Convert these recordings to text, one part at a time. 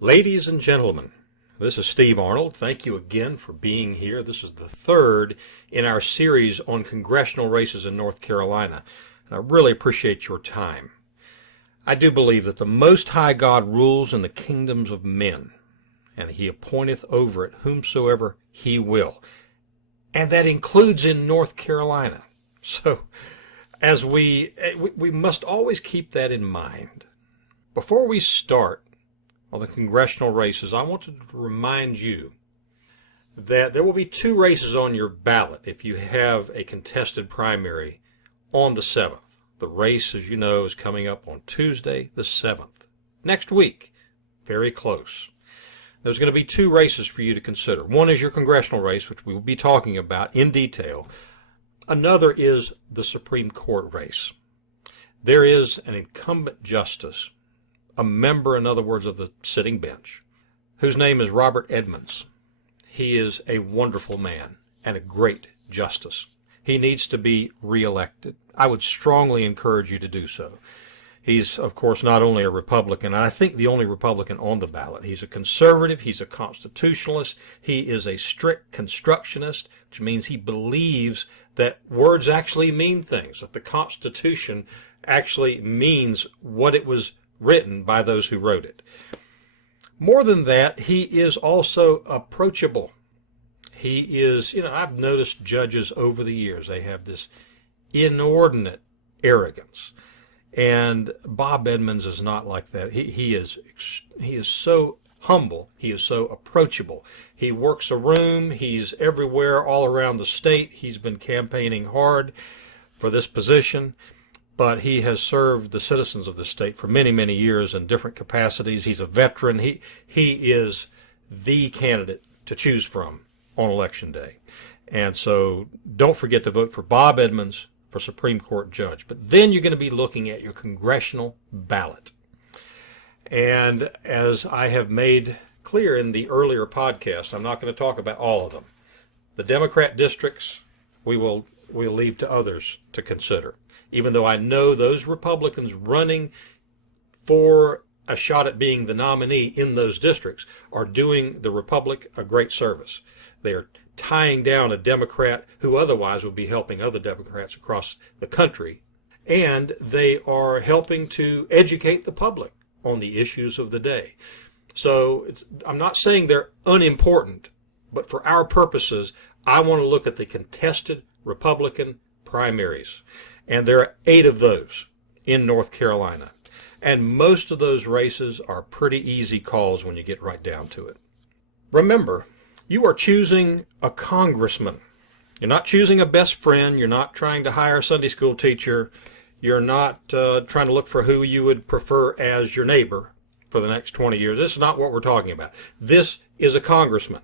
Ladies and gentlemen, this is Steve Arnold. Thank you again for being here. This is the third in our series on congressional races in North Carolina, and I really appreciate your time. I do believe that the Most High God rules in the kingdoms of men, and he appointeth over it whomsoever he will, and that includes in North Carolina. So, as we must always keep that in mind. Before we start on the congressional races, I want to remind you that there will be two races on your ballot if you have a contested primary on the 7th. The race, as you know, is coming up on Tuesday the 7th. Next week, very close. There's going to be two races for you to consider. One is your congressional race, which we will be talking about in detail. Another is the Supreme Court race. There is an incumbent justice, a member, in other words, of the sitting bench, whose name is Robert Edmunds. He is a wonderful man and a great justice. He needs to be reelected. I would strongly encourage you to do so. He's, of course, not only a Republican, and I think the only Republican on the ballot. He's a conservative. He's a constitutionalist. He is a strict constructionist, which means he believes that words actually mean things, that the Constitution actually means what it was written by those who wrote it. More than that, he is also approachable. He is, I've noticed judges over the years, they have this inordinate arrogance. And Bob Edmunds is not like that. He is so humble. He is so approachable. He works a room. He's everywhere all around the state. He's been campaigning hard for this position, but he has served the citizens of the state for many, many years in different capacities. He's a veteran. He is the candidate to choose from on Election Day. And so don't forget to vote for Bob Edmunds for Supreme Court judge. But then you're going to be looking at your congressional ballot. And as I have made clear in the earlier podcast, I'm not going to talk about all of them. The Democrat districts, we'll leave to others to consider. Even though I know those Republicans running for a shot at being the nominee in those districts are doing the Republic a great service. They are tying down a Democrat who otherwise would be helping other Democrats across the country, and they are helping to educate the public on the issues of the day. So I'm not saying they're unimportant, but for our purposes, I want to look at the contested Republican primaries. And there are 8 of those in North Carolina. And most of those races are pretty easy calls when you get right down to it. Remember, you are choosing a congressman. You're not choosing a best friend. You're not trying to hire a Sunday school teacher. You're not trying to look for who you would prefer as your neighbor for the next 20 years. This is not what we're talking about. This is a congressman.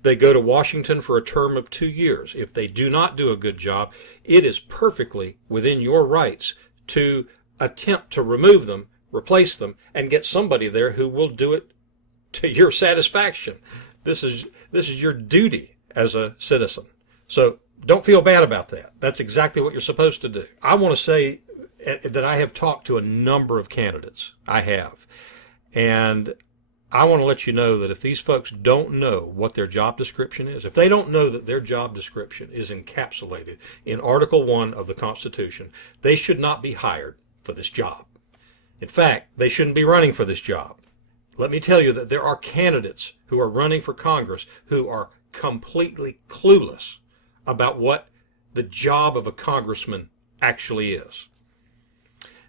They go to Washington for a term of 2 years. If they do not do a good job, it is perfectly within your rights to attempt to remove them, replace them, and get somebody there who will do it to your satisfaction. This is your duty as a citizen. So don't feel bad about that. That's exactly what you're supposed to do. I want to say that I have talked to a number of candidates. I have. And I want to let you know that if these folks don't know what their job description is, if they don't know that their job description is encapsulated in Article 1 of the Constitution, they should not be hired for this job. In fact, they shouldn't be running for this job. Let me tell you that there are candidates who are running for Congress who are completely clueless about what the job of a congressman actually is.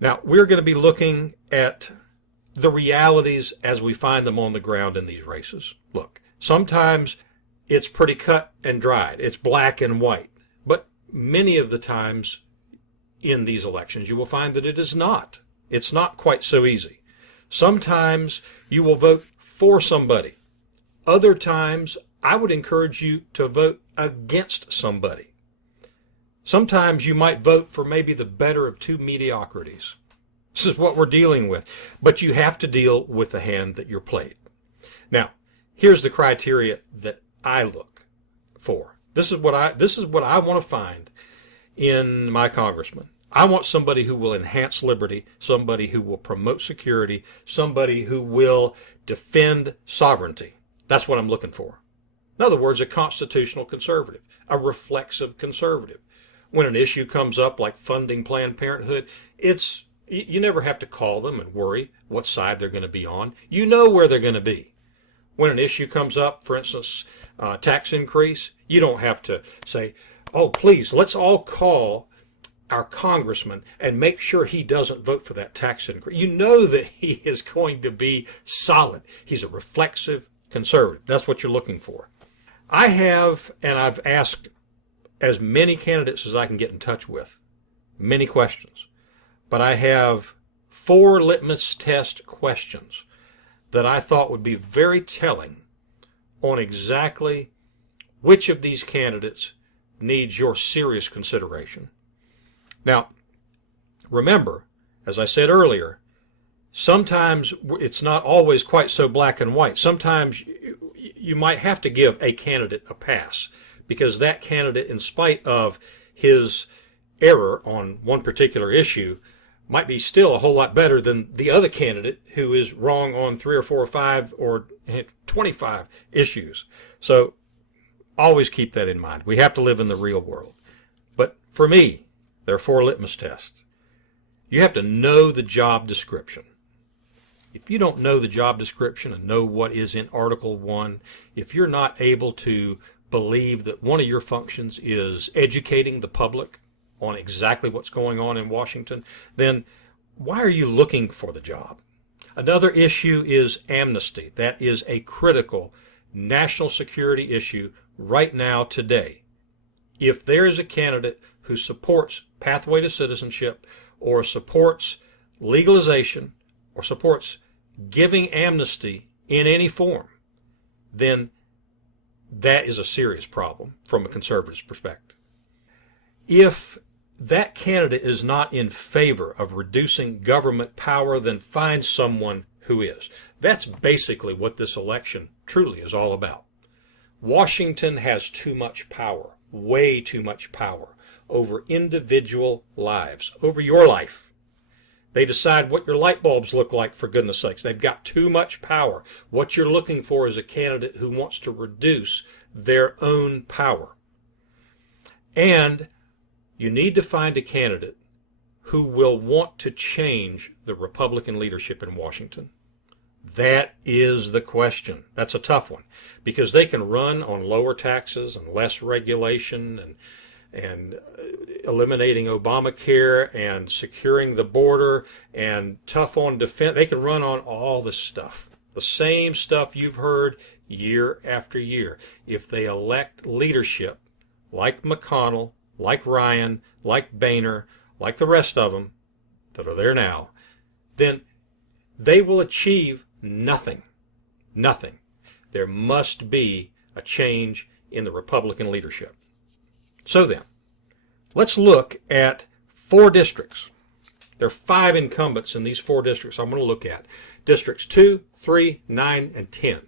Now, we're going to be looking at the realities as we find them on the ground in these races. Look, sometimes it's pretty cut and dried. It's black and white. But many of the times in these elections, you will find that it is not. It's not quite so easy. Sometimes you will vote for somebody. Other times, I would encourage you to vote against somebody. Sometimes you might vote for maybe the better of two mediocrities. This is what we're dealing with. But you have to deal with the hand that you're played. Now, here's the criteria that I look for. This is what I want to find in my congressman. I want somebody who will enhance liberty, somebody who will promote security, somebody who will defend sovereignty. That's what I'm looking for. In other words, a constitutional conservative, a reflexive conservative. When an issue comes up like funding Planned Parenthood, you never have to call them and worry what side they're going to be on. You know where they're going to be. When an issue comes up, for instance, tax increase, you don't have to say, oh, please, let's all call our congressman and make sure he doesn't vote for that tax increase. You know that he is going to be solid. He's a reflexive conservative. That's what you're looking for. I've asked as many candidates as I can get in touch with, many questions, but I have 4 litmus test questions that I thought would be very telling on exactly which of these candidates needs your serious consideration. Now, remember, as I said earlier, sometimes it's not always quite so black and white. Sometimes you might have to give a candidate a pass because that candidate, in spite of his error on one particular issue, might be still a whole lot better than the other candidate who is wrong on 3 or 4 or 5 or 25 issues. So always keep that in mind. We have to live in the real world. But for me, there are 4 litmus tests. You have to know the job description. If you don't know the job description and know what is in Article 1, if you're not able to believe that one of your functions is educating the public on exactly what's going on in Washington, then why are you looking for the job? Another issue is amnesty. That is a critical national security issue right now today. If there is a candidate who supports pathway to citizenship or supports legalization or supports giving amnesty in any form, then that is a serious problem from a conservative's perspective. If that candidate is not in favor of reducing government power, then find someone who is. That's basically what this election truly is all about. Washington has too much power, way too much power over individual lives, over your life. They decide what your light bulbs look like, for goodness sakes. They've got too much power. What you're looking for is a candidate who wants to reduce their own power. And you need to find a candidate who will want to change the Republican leadership in Washington. That is the question. That's a tough one because they can run on lower taxes and less regulation and eliminating Obamacare and securing the border and tough on defense. They can run on all this stuff, the same stuff you've heard year after year. If they elect leadership like McConnell, like Ryan, like Boehner, like the rest of them that are there now, then they will achieve nothing. Nothing. There must be a change in the Republican leadership. So then, let's look at 4 districts. There are 5 incumbents in these 4 districts I'm going to look at. Districts 2, 3, 9, and 10.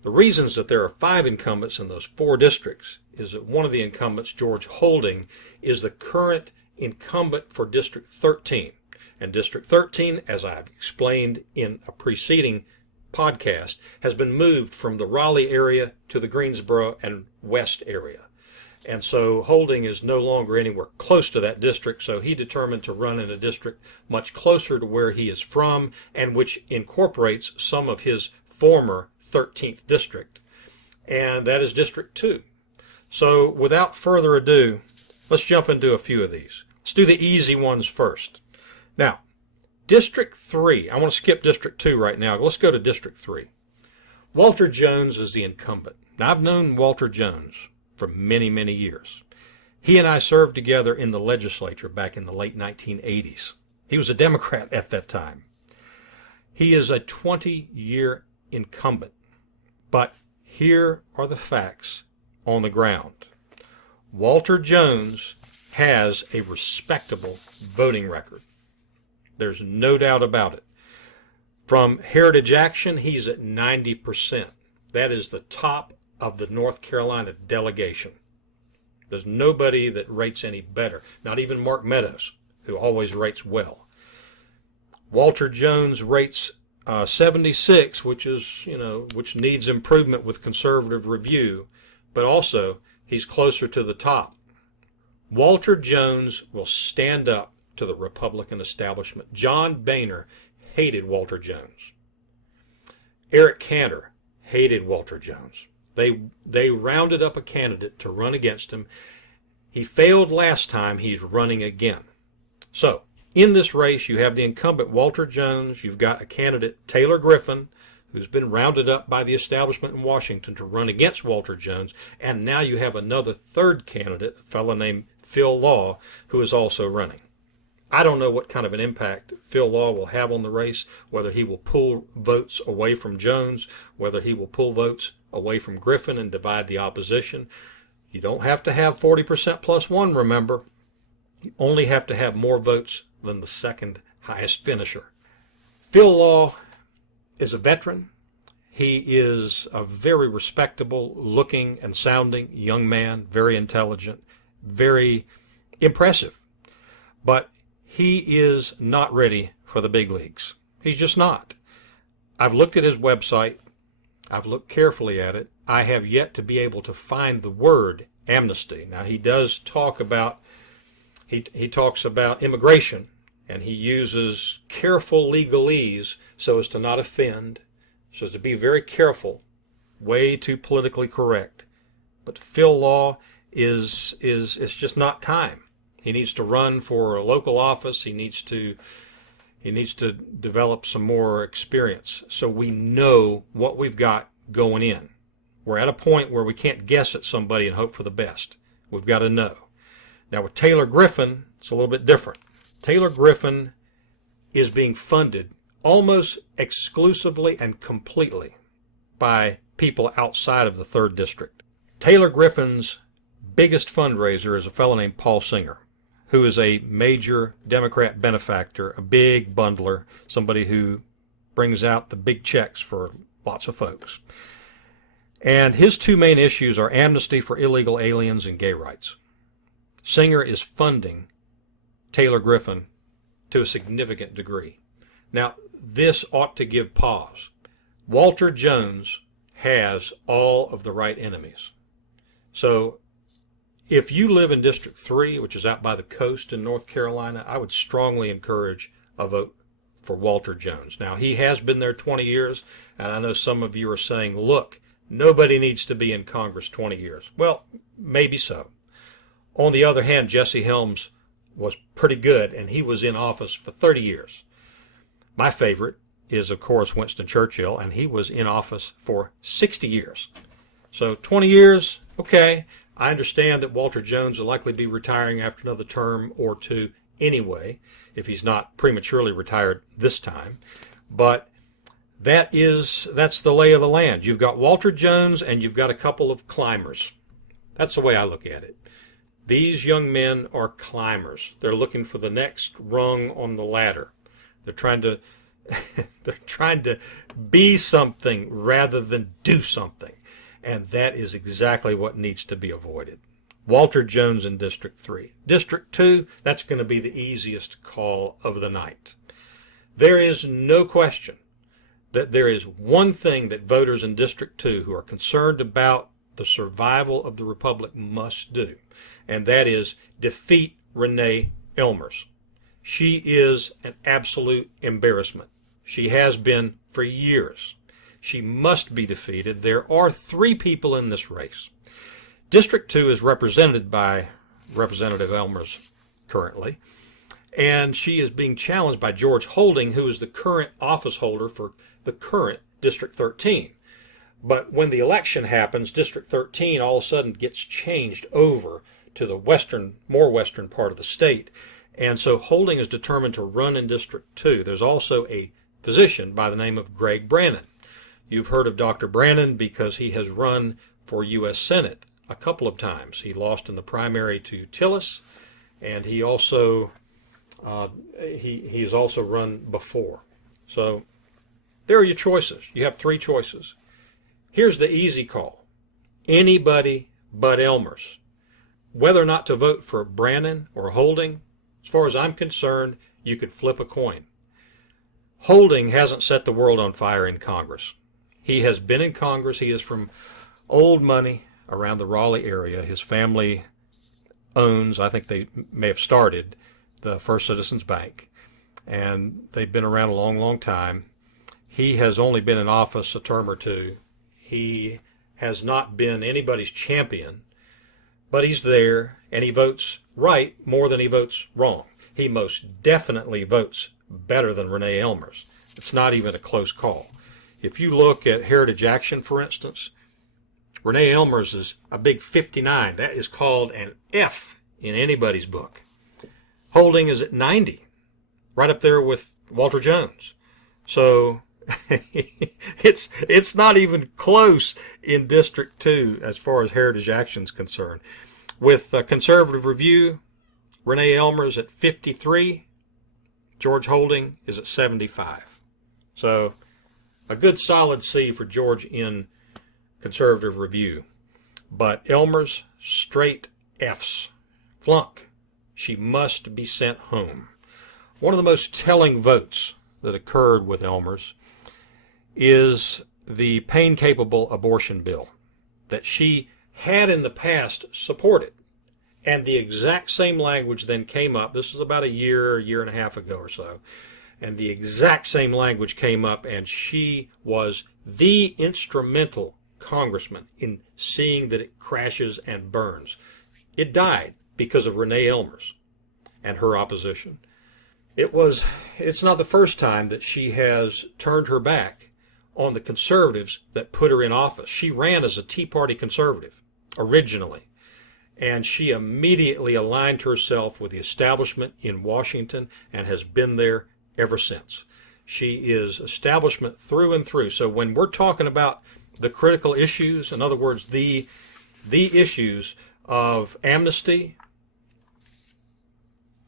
The reasons that there are 5 incumbents in those 4 districts is that one of the incumbents, George Holding, is the current incumbent for District 13. And District 13, as I've explained in a preceding podcast, has been moved from the Raleigh area to the Greensboro and West area. And so Holding is no longer anywhere close to that district, so he determined to run in a district much closer to where he is from and which incorporates some of his former 13th district. And that is District 2. So without further ado, let's jump into a few of these. Let's do the easy ones first. Now, District 3, I want to skip District 2 right now. Let's go to District 3. Walter Jones is the incumbent. Now, I've known Walter Jones for many, many years. He and I served together in the legislature back in the late 1980s. He was a Democrat at that time. He is a 20-year incumbent. But here are the facts on the ground. Walter Jones has a respectable voting record. There's no doubt about it. From Heritage Action, he's at 90%. That is the top of the North Carolina delegation. There's nobody that rates any better, not even Mark Meadows, who always rates well. Walter Jones rates 76, which needs improvement with conservative review, but also he's closer to the top. Walter Jones will stand up to the Republican establishment. John Boehner hated Walter Jones. Eric Cantor hated Walter Jones. They rounded up a candidate to run against him. He failed last time. He's running again. So, in this race, you have the incumbent Walter Jones. You've got a candidate, Taylor Griffin, who's been rounded up by the establishment in Washington to run against Walter Jones. And now you have another third candidate, a fellow named Phil Law, who is also running. I don't know what kind of an impact Phil Law will have on the race, whether he will pull votes away from Jones, whether he will pull votes away from Griffin and divide the opposition. You don't have to have 40% plus one, remember. You only have to have more votes than the second highest finisher. Phil Law is a veteran. He is a very respectable looking and sounding young man, very intelligent, very impressive. But he is not ready for the big leagues. He's just not. I've looked at his website. I've looked carefully at it. I have yet to be able to find the word amnesty. Now, he does talk about, he talks about immigration, and he uses careful legalese so as to not offend, so as to be very careful, way too politically correct. But Phil Law it's just not time. He needs to run for a local office. He needs to develop some more experience so we know what we've got going in. We're at a point where we can't guess at somebody and hope for the best. We've got to know. Now with Taylor Griffin, it's a little bit different. Taylor Griffin is being funded almost exclusively and completely by people outside of the 3rd District. Taylor Griffin's biggest fundraiser is a fellow named Paul Singer, who is a major Democrat benefactor, a big bundler, somebody who brings out the big checks for lots of folks. And his two main issues are amnesty for illegal aliens and gay rights. Singer is funding Taylor Griffin to a significant degree. Now, this ought to give pause. Walter Jones has all of the right enemies. So if you live in District 3, which is out by the coast in North Carolina, I would strongly encourage a vote for Walter Jones. Now, he has been there 20 years, and I know some of you are saying, look, nobody needs to be in Congress 20 years. Well, maybe so. On the other hand, Jesse Helms was pretty good, and he was in office for 30 years. My favorite is, of course, Winston Churchill, and he was in office for 60 years. So 20 years, okay. I understand that Walter Jones will likely be retiring after another term or two anyway, if he's not prematurely retired this time. But that's the lay of the land. You've got Walter Jones and you've got a couple of climbers. That's the way I look at it. These young men are climbers. They're looking for the next rung on the ladder. They're trying to be something rather than do something. And that is exactly what needs to be avoided. Walter Jones in District 3. District 2, that's going to be the easiest call of the night. There is no question that there is one thing that voters in District 2 who are concerned about the survival of the Republic must do, and that is defeat Renee Elmers. She is an absolute embarrassment. She has been for years. She must be defeated. There are 3 people in this race. District 2 is represented by Representative Elmers currently, and she is being challenged by George Holding, who is the current office holder for the current District 13. But when the election happens, District 13 all of a sudden gets changed over to the more western part of the state. And so Holding is determined to run in District 2. There's also a physician by the name of Greg Brannon. You've heard of Dr. Brannon because he has run for U.S. Senate a couple of times. He lost in the primary to Tillis, and he also he's also run before. So there are your choices. You have 3 choices. Here's the easy call. Anybody but Elmers. Whether or not to vote for Brannon or Holding, As far as I'm concerned, you could flip a coin. Holding hasn't set the world on fire in Congress. He has been in Congress. He is from old money around the Raleigh area. His family owns, I think they may have started, the First Citizens Bank. And they've been around a long, long time. He has only been in office a term or two. He has not been anybody's champion, but he's there, and he votes right more than he votes wrong. He most definitely votes better than Renee Elmers. It's not even a close call. If you look at Heritage Action, for instance, Renee Elmers is a big 59. That is called an F in anybody's book. Holding is at 90, right up there with Walter Jones. So it's not even close in District 2 as far as Heritage Action is concerned. With Conservative Review, Renee Elmers at 53, George Holding is at 75. So a good solid C for George in Conservative Review. But Elmers, straight Fs. Flunk. She must be sent home. One of the most telling votes that occurred with Elmers is the pain-capable abortion bill that she had in the past supported. And the exact same language then came up. This is about a year and a half ago or so. And the exact same language came up, and she was the instrumental congressman in seeing that it crashes and burns. It died because of Renee Elmers and her opposition. It's not the first time that she has turned her back on the conservatives that put her in office. She ran as a Tea Party conservative originally, and she immediately aligned herself with the establishment in Washington and has been there ever since. She is establishment through and through. So when we're talking about the critical issues, in other words, the issues of amnesty,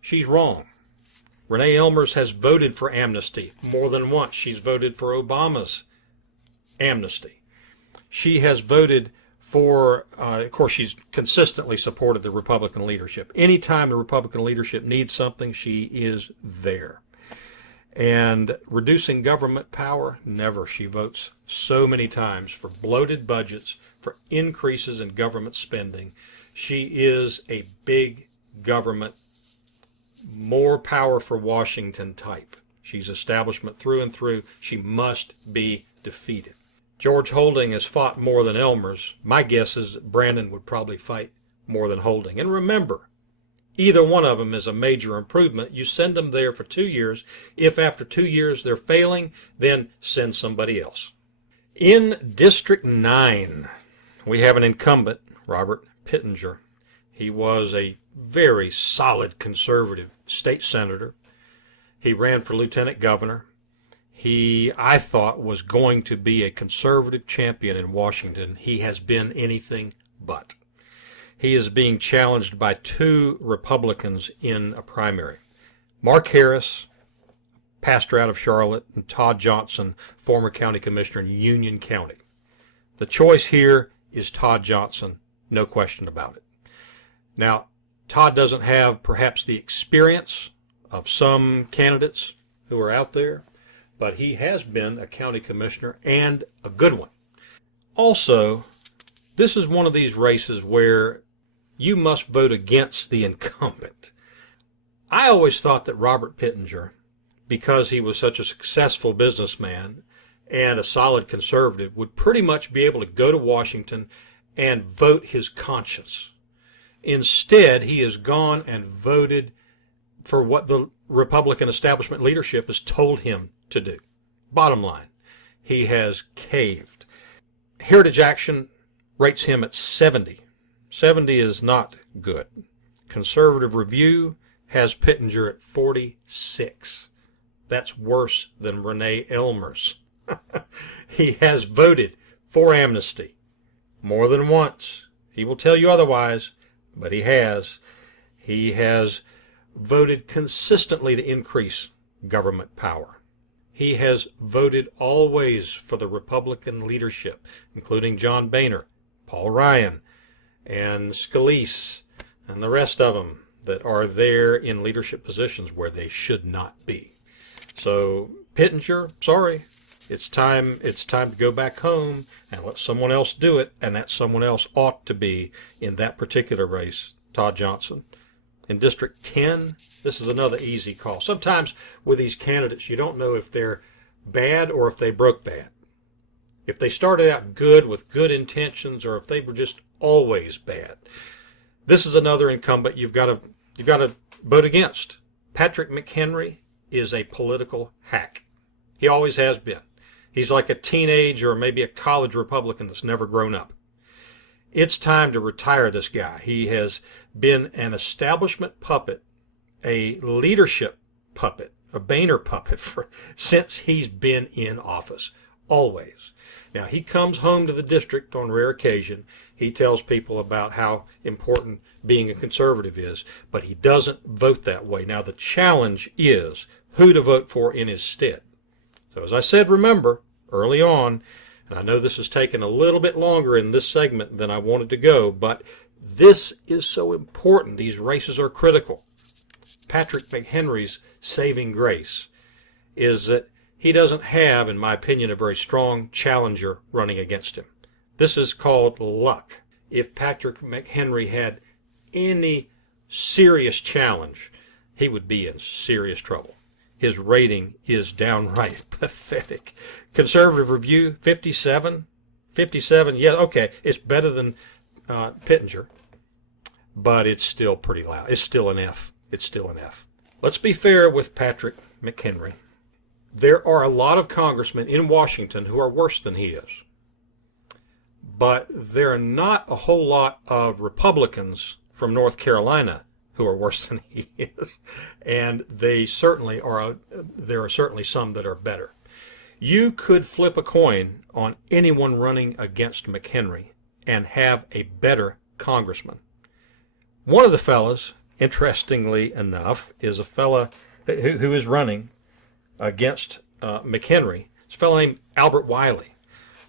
she's wrong. Renee Elmers has voted for amnesty more than once. She's voted for Obama's amnesty. She has voted for, of course, she's consistently supported the Republican leadership. Anytime the Republican leadership needs something, she is there. And reducing government power, never. She votes so many times for bloated budgets, for increases in government spending. She is a big government, more power for Washington type. She's establishment through and through. She must be defeated. George Holding has fought more than Elmers. My guess is that Brandon would probably fight more than Holding. And remember, either one of them is a major improvement. You send them there for 2 years. If after 2 years they're failing, then send somebody else. In District 9, we have an incumbent, Robert Pittenger. He was a very solid conservative state senator. He ran for lieutenant governor. He, I thought, was going to be a conservative champion in Washington. He has been anything but. He is being challenged by 2 Republicans in a primary. Mark Harris, pastor out of Charlotte, and Todd Johnson, former county commissioner in Union County. The choice here is Todd Johnson, no question about it. Now, Todd doesn't have perhaps the experience of some candidates who are out there, but he has been a county commissioner and a good one. Also, this is one of these races where you must vote against the incumbent. I always thought that Robert Pittenger, because he was such a successful businessman and a solid conservative, would pretty much be able to go to Washington and vote his conscience. Instead, he has gone and voted for what the Republican establishment leadership has told him to do. Bottom line, he has caved. Heritage Action rates him at 70. 70 is not good. Conservative Review has Pittenger at 46. That's worse than Renee Elmers. He has voted for amnesty more than once. He will tell you otherwise, but he has. He has voted consistently to increase government power. He has voted always for the Republican leadership, including John Boehner, Paul Ryan, and Scalise, and the rest of them. that are there in leadership positions where they should not be. So Pittenger, sorry, it's time to go back home and let someone else do it, and that someone else ought to be, in that particular race, Todd Johnson. In District 10, this is another easy call. Sometimes with these candidates, you don't know if they're bad or if they broke bad. If they started out good with good intentions, or if they were just always bad. This is another incumbent you've got to vote against. Patrick McHenry is a political hack. He always has been. He's like a teenage or maybe a college Republican that's never grown up. It's time to retire this guy. He has been an establishment puppet, a leadership puppet, a Boehner puppet since he's been in office, always. Now, he comes home to the district on rare occasion. He tells people about how important being a conservative is, but he doesn't vote that way. Now, the challenge is who to vote for in his stead. So as I said, remember, early on, and I know this has taken a little bit longer in this segment than I wanted to go, but this is so important. These races are critical. Patrick McHenry's saving grace is that he doesn't have, in my opinion, a very strong challenger running against him. This is called luck. If Patrick McHenry had any serious challenge, he would be in serious trouble. His rating is downright pathetic. Conservative Review, 57. 57, yeah, okay, it's better than Pittenger, but it's still pretty loud. It's still an F. It's still an F. Let's be fair with Patrick McHenry. There are a lot of congressmen in Washington who are worse than he is. But there are not a whole lot of Republicans from North Carolina who are worse than he is. And they certainly are. There are certainly some that are better. You could flip a coin on anyone running against McHenry and have a better congressman. One of the fellas, interestingly enough, is a fella who is running against McHenry. It's a fellow named Albert Wiley.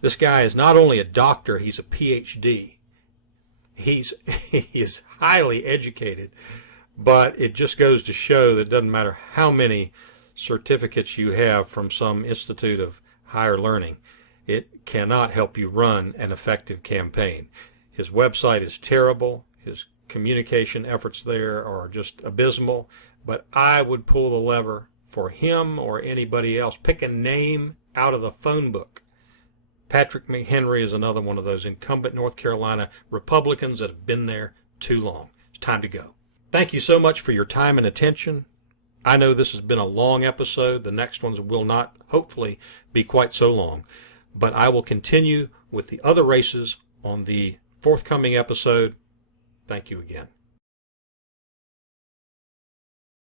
This guy is not only a doctor, he's a PhD. He's highly educated, but it just goes to show that it doesn't matter how many certificates you have from some institute of higher learning, it cannot help you run an effective campaign. His website is terrible. His communication efforts there are just abysmal, but I would pull the lever for him or anybody else. Pick a name out of the phone book. Patrick McHenry is another one of those incumbent North Carolina Republicans that have been there too long. It's time to go. Thank you so much for your time and attention. I know this has been a long episode. The next ones will not, hopefully, be quite so long. But I will continue with the other races on the forthcoming episode. Thank you again.